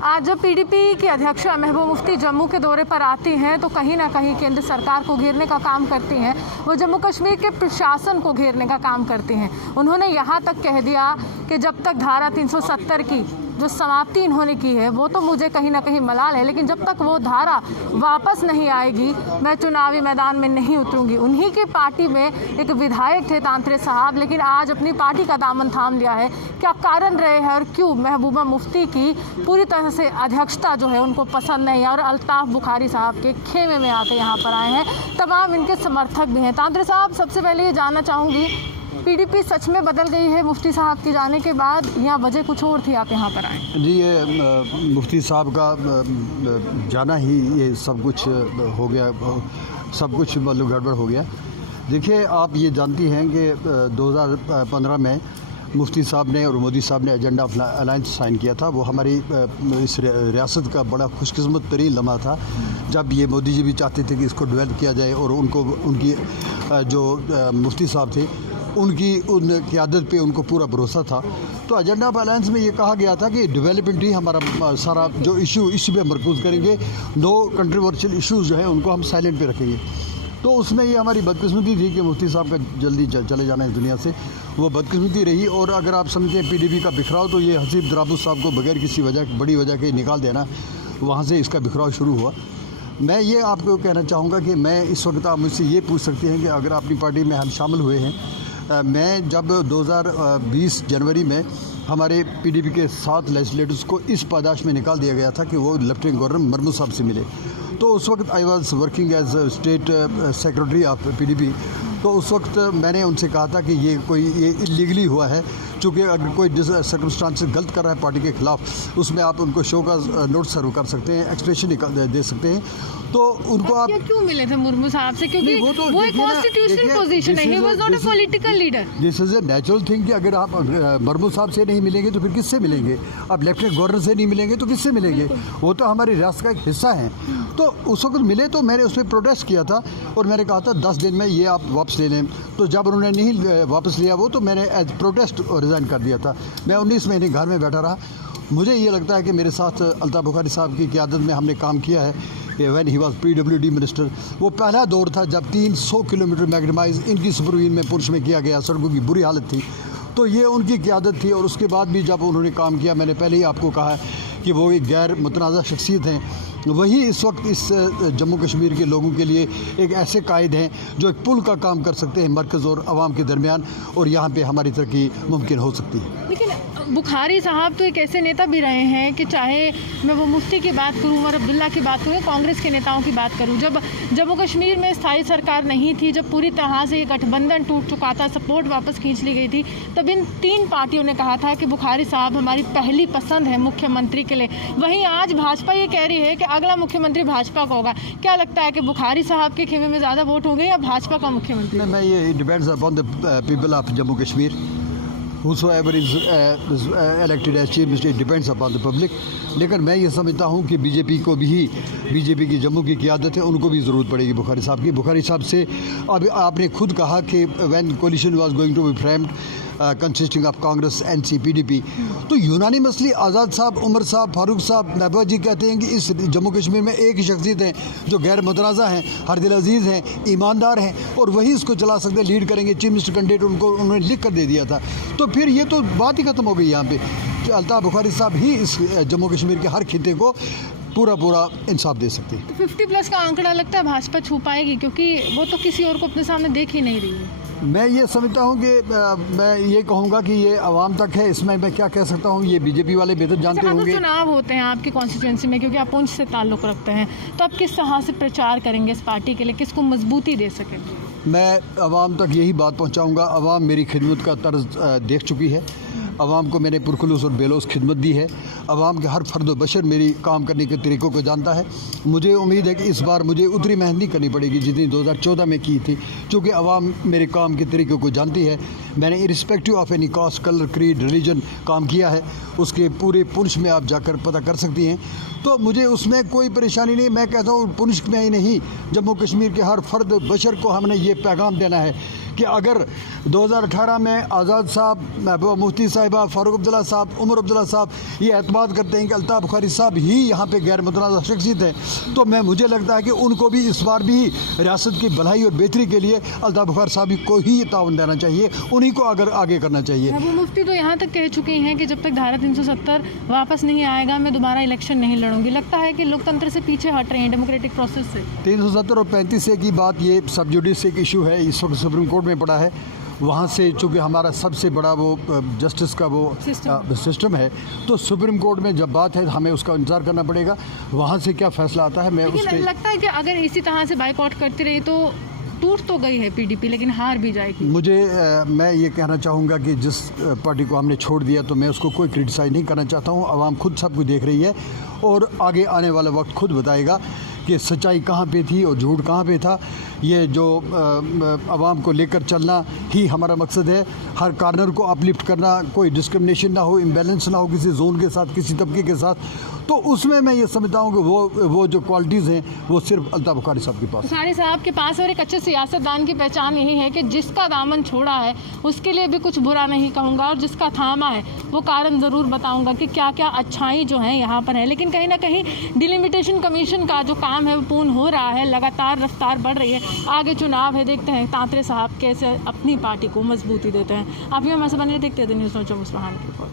आज जब पीडीपी की अध्यक्ष महबूबा मुफ्ती जम्मू के दौरे पर आती हैं तो कहीं ना कहीं केंद्र सरकार को घेरने का काम करती हैं। वो जम्मू कश्मीर के प्रशासन को घेरने का काम करती हैं। उन्होंने यहाँ तक कह दिया कि जब तक धारा 370 की जो समाप्ति इन्होंने की है वो तो मुझे कहीं ना कहीं मलाल है, लेकिन जब तक वो धारा वापस नहीं आएगी मैं चुनावी मैदान में नहीं उतरूंगी। उन्हीं की पार्टी में एक विधायक थे तांत्रे साहब, लेकिन आज अपनी पार्टी का दामन थाम लिया है। क्या कारण रहे हैं और क्यों महबूबा मुफ्ती की पूरी तरह से अध्यक्षता जो है उनको पसंद नहीं है और अल्ताफ बुखारी साहब के खेमे में आकर यहाँ पर आए हैं। तमाम इनके समर्थक भी हैं। तांत्रे साहब, सबसे पहले ये जानना चाहूँगी, पीडीपी सच में बदल गई है मुफ्ती साहब के जाने के बाद या वजह कुछ और थी आप यहाँ पर आए? जी, ये मुफ्ती साहब का जाना ही ये सब कुछ हो गया, सब कुछ मतलब गड़बड़ हो गया। देखिए, आप ये जानती हैं कि 2015 में मुफ्ती साहब ने और मोदी साहब ने एजेंडा ऑफ अलायंस साइन किया था। वो हमारी इस रियासत का बड़ा खुशकिस्मत तरीन लम्हा था जब ये मोदी जी भी चाहते थे कि इसको डेवलप किया जाए और उनको उनकी जो मुफ्ती साहब थे उन क़यादत पे उनको पूरा भरोसा था। तो एजेंडा ऑफ अलायंस में ये कहा गया था कि डेवलपमेंट ही हमारा सारा जो इसी पे मरकूज़ करेंगे। नो कंट्रोवर्शियल इश्यूज़ जो है उनको हम साइलेंट पे रखेंगे। तो उसमें ये हमारी बदकिस्मती थी कि मुफ्ती साहब का जल्दी चले जाना इस दुनिया से, वो बदकिस्मती रही। और अगर आप समझते हैं पीडीपी का बिखराव, तो ये हसीब द्राबुस साहब को बगैर किसी बड़ी वजह के निकाल देना, वहाँ से इसका बिखराव शुरू हुआ। मैं ये आपको कहना चाहूँगा कि मैं इस वक्त आप मुझसे ये पूछ सकते हैं कि अगर अपनी पार्टी में हम शामिल हुए हैं, मैं जब 2020 जनवरी में हमारे पीडीपी के 7 लेजिस्लेटर्स को इस पादाश में निकाल दिया गया था कि वो लेफ्टिनेंट गवर्नर मरमू साहब से मिले, तो उस वक्त I was working as state secretary of PDP. तो उस वक्त मैंने उनसे कहा था कि ये इलीगली हुआ है, चूँकि अगर कोई सर्कमस्टांसेस गलत कर रहा है पार्टी के खिलाफ, उसमें आप उनको शो का नोट सर्व कर सकते हैं, एक्सप्रेशन दे सकते हैं। तो उनको आप क्यों मिले थे मुर्मू साहब से? क्योंकि वो एक कॉन्स्टिट्यूशनल पोजीशन है, he was not a political leader. This is a natural thing कि अगर आप मुर्मू साहब से नहीं मिलेंगे तो फिर किससे मिलेंगे? आप लेफ्टिनेंट गवर्नर से नहीं मिलेंगे तो किससे मिलेंगे? वो तो हमारी रियासत का एक हिस्सा हैं। तो उस वक्त मिले तो मैंने उसमें प्रोटेस्ट किया था और मैंने कहा था 10 दिन में ये आप वापस ले लें। तो जब उन्होंने नहीं वापस लिया वो, तो मैंने एज प्रोटेस्ट रिज़ाइन कर दिया था। मैं 19 महीने घर में बैठा रहा। मुझे ये लगता है कि मेरे साथ अल्ताफ बुखारी साहब की क़यादत में हमने काम किया है। When he was PWD minister, वो पहला दौर था जब 300 किलोमीटर मैग्नेटाइज इनकी सुपरविजन में पुंछ में किया गया, सड़कों की बुरी हालत थी। तो ये उनकी क़यादत थी। और उसके बाद भी जब उन्होंने काम किया, मैंने पहले ही आपको कहा है कि वो एक गैर मुतनाज़ा शख्सियत हैं। वही इस वक्त इस जम्मू कश्मीर के लोगों के लिए एक ऐसे कायद हैं जो एक पुल का काम कर सकते हैं मरकज़ और आवाम के दरमियान, और यहाँ पे हमारी तरक्की मुमकिन हो सकती है। लेकिन बुखारी साहब तो एक ऐसे नेता भी रहे हैं कि चाहे मैं वो मुफ्ती की बात करूँ, उमर अब्दुल्ला की बात करूँ, कांग्रेस के नेताओं की बात करूँ, जब जम्मू कश्मीर में स्थायी सरकार नहीं थी, जब पूरी तरह से ये गठबंधन टूट चुका था, सपोर्ट वापस खींच ली गई थी, तब इन 3 पार्टियों ने कहा था कि बुखारी साहब हमारी पहली पसंद है मुख्यमंत्री के लिए। वहीं आज भाजपा ये कह रही है कि अगला मुख्यमंत्री भाजपा का होगा। क्या लगता है कि बुखारी साहब के खेमे में ज़्यादा वोट होंगे या भाजपा का मुख्यमंत्री? मैं ये depends upon the people of Jammu Kashmir. Whosoever is elected as chief minister, it depends upon the public। लेकिन मैं ये समझता हूँ कि बीजेपी की जम्मू की क़यादत है, उनको भी ज़रूरत पड़ेगी बुखारी साहब की। बुखारी साहब से अब आपने खुद कहा कि when coalition was going to be framed consisting of Congress, NC, PDP, तो यूनानिमसली आज़ाद साहब, उमर साहब, फारूक साहब, महबूबा जी कहते हैं कि इस जम्मू कश्मीर में एक ही शख्सियत है जो गैर मुतनाज़ा हैं, हरदिल अजीज़ हैं, ईमानदार हैं, और वही इसको चला सकते हैं, लीड करेंगे। चीफ मिनिस्टर कैंडिडेट उनको उन्होंने लिख कर दे दिया था। तो फिर ये तो बात ही ख़त्म हो गई यहाँ पे। अल्ताफ बुखारी साहब ही इस जम्मू कश्मीर के हर खिते को पूरा इंसाफ दे सकते हैं। तो 50+ का आंकड़ा लगता है भाजपा छू पाएगी, क्योंकि वो तो किसी और को अपने सामने देख ही नहीं रही है। मैं ये समझता हूँ कि मैं ये कहूँगा कि ये आवाम तक है, इसमें मैं क्या कह सकता हूँ, ये बीजेपी वाले बेहतर जानते होंगे। चुनाव होते हैं आपकी कॉन्स्टिट्यूंसी में, क्योंकि आप पुंछ से ताल्लुक़ रखते हैं, तो आप किस तरह से प्रचार करेंगे इस पार्टी के लिए, किसको मजबूती दे सकेंगे? मैं आवाम तक यही बात पहुँचाऊँगा। आवाम मेरी खिदमत का तर्ज देख चुकी है। आवाम को मैंने पुरखुलूस और बेलोस खिदमत दी है। आवाम के हर फर्द बशर मेरी काम करने के तरीक़ों को जानता है। मुझे उम्मीद है कि इस बार मुझे उतनी मेहनत नहीं करनी पड़ेगी जितनी 2014 में की थी, क्योंकि आवाम मेरे काम के तरीक़ों को जानती है। मैंने irrespective of any caste, colour, creed, religion काम किया है। उसके पूरे पुंछ में आप जाकर पता कर सकती हैं। तो मुझे उसमें कोई परेशानी नहीं। मैं कहता हूँ पुंछ में ही नहीं, जम्मू कश्मीर के हर फर्द बशर को हमने ये पैगाम देना है कि अगर 2018 में आज़ाद साहब, महबूबा मुफ्ती साहिबा, फ़ारूक अब्दुल्ला साहब, उमर अब्दुल्ला साहब ये एतमाद करते हैं कि अल्ताफ़ बुखारी साहब ही यहाँ पे गैर मुतनाज़ शख्सियत है, तो मुझे लगता है कि उनको भी इस बार भी रियासत की भलाई और बेहतरी के लिए अल्ताफ़ बुखारी साहब को ही ताउन देना चाहिए, उन्हीं को अगर आगे करना चाहिए। महबूब मुफ्ती तो यहाँ तक कह चुके हैं कि जब तक धारा 370 वापस नहीं आएगा मैं दोबारा इलेक्शन नहीं लड़ूंगी। लगता है कि लोकतंत्र से पीछे हट रहे हैं, डेमोक्रेटिक प्रोसेस से। 370 और 35A की बात, ये सब जुडिस एक इशू है, इस वक्त सुप्रीम कोर्ट में पड़ा है। वहाँ से चूँकि हमारा सबसे बड़ा वो जस्टिस का वो सिस्टम है, तो सुप्रीम कोर्ट में जब बात है हमें उसका इंतज़ार करना पड़ेगा, वहाँ से क्या फ़ैसला आता है। मैं लेकिन लगता है कि अगर इसी तरह से बाइकआउट करती रही तो टूट तो गई है पीडीपी, लेकिन हार भी जाएगी। मैं ये कहना चाहूँगा कि जिस पार्टी को हमने छोड़ दिया तो मैं उसको कोई क्रिटिसाइज़ नहीं करना चाहता हूँ। आवाम खुद सब कुछ देख रही है और आगे आने वाला वक्त खुद बताएगा कि सच्चाई कहाँ पे थी और झूठ कहाँ पे था। ये जो आवाम को लेकर चलना ही हमारा मकसद है, हर कॉर्नर को अपलिफ्ट करना, कोई डिस्क्रिमिनेशन ना हो, इम्बैलेंस ना हो किसी जोन के साथ, किसी तबके के साथ, तो उसमें मैं ये समझता हूँ कि वो जो क्वालिटीज़ हैं वो सिर्फ अल्ताफ़ बुखारी साहब के पास। बुखारी साहब के पास और एक अच्छे सियासतदान की पहचान यही है कि जिसका दामन छोड़ा है उसके लिए भी कुछ बुरा नहीं कहूँगा, और जिसका थामा है वो कारण ज़रूर बताऊँगा कि क्या क्या अच्छाई जो है यहाँ पर है। लेकिन कहीं ना कहीं डिलिमिटेशन कमीशन का जो काम है वो पूर्ण हो रहा है, लगातार रफ्तार बढ़ रही है। आगे चुनाव है, देखते हैं तांतरे साहब कैसे अपनी पार्टी को मजबूती देते हैं। आप ही हमारे से बने देखते थे न्यूज़ 24 की रिपोर्ट।